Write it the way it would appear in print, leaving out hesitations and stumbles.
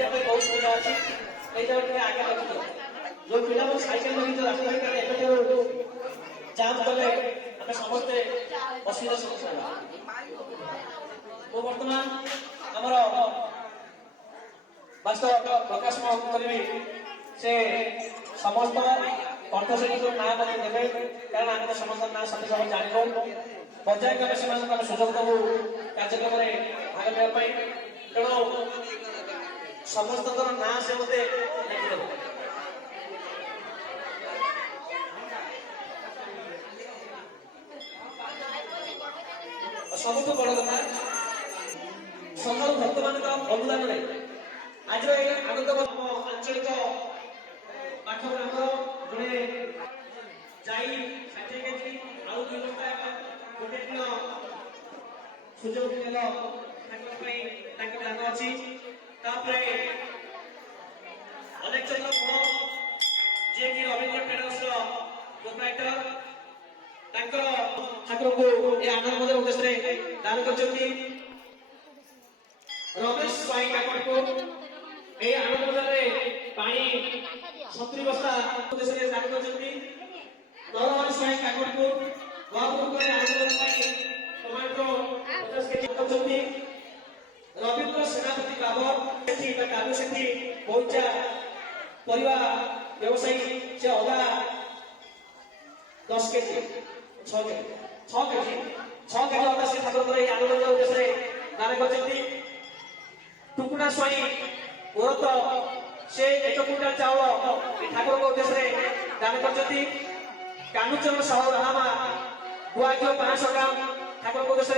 बजाय बहुत सुविधा अच्छी आगे रखिए जो पिला साइकेल लगी रास्ता जाम कले आम समस्ते असुविधा समस्या तो बर्तमान आमर वास्तव प्रकाश करी से समस्त कंठशिल्पी ना देवे कारण आम समस्त ना साथ सब जानू पर्याय क्रमे से सुजोग दबू कार्यक्रम भाग लेवाई तेणु समस्त ना से मत लिखिदेव सबुठ बड़ कथा सब भक्त मान बलिदान आज आनंद आंचलिक पाठग्राम जड़े जाई षाठी केजी आउ दुई बस्ता गोटे दिन सुजोग देल दान अच्छी अनेक चंद्र गुण जी कि रवींद्र ट्रेडर्स प्रोप्राइटर ठाकुर को आनंद मदर उद्देश्य दान कर रमेश स्वाई काकड़ को आनंद बजार पानी 70 बस्ता उद्देश्य दान कर नरहर स्वाई काकड़ को आनंद टमाटो 50 केजी रवींद्र सेनापति बाबर कालू सेठी बौचा परिवा व्यवसायी से अदा 10 केजी 6 केजी अदा से ठाकुर आनंद उद्देश्य दान कर टुकुना स्वाई उरत से 1 क्विंटाल चाउल ठाकुर उद्देश्य दान कर कानुचरण साहू रामा गुआ घी 500 ग्राम ठाकुर उद्देश्य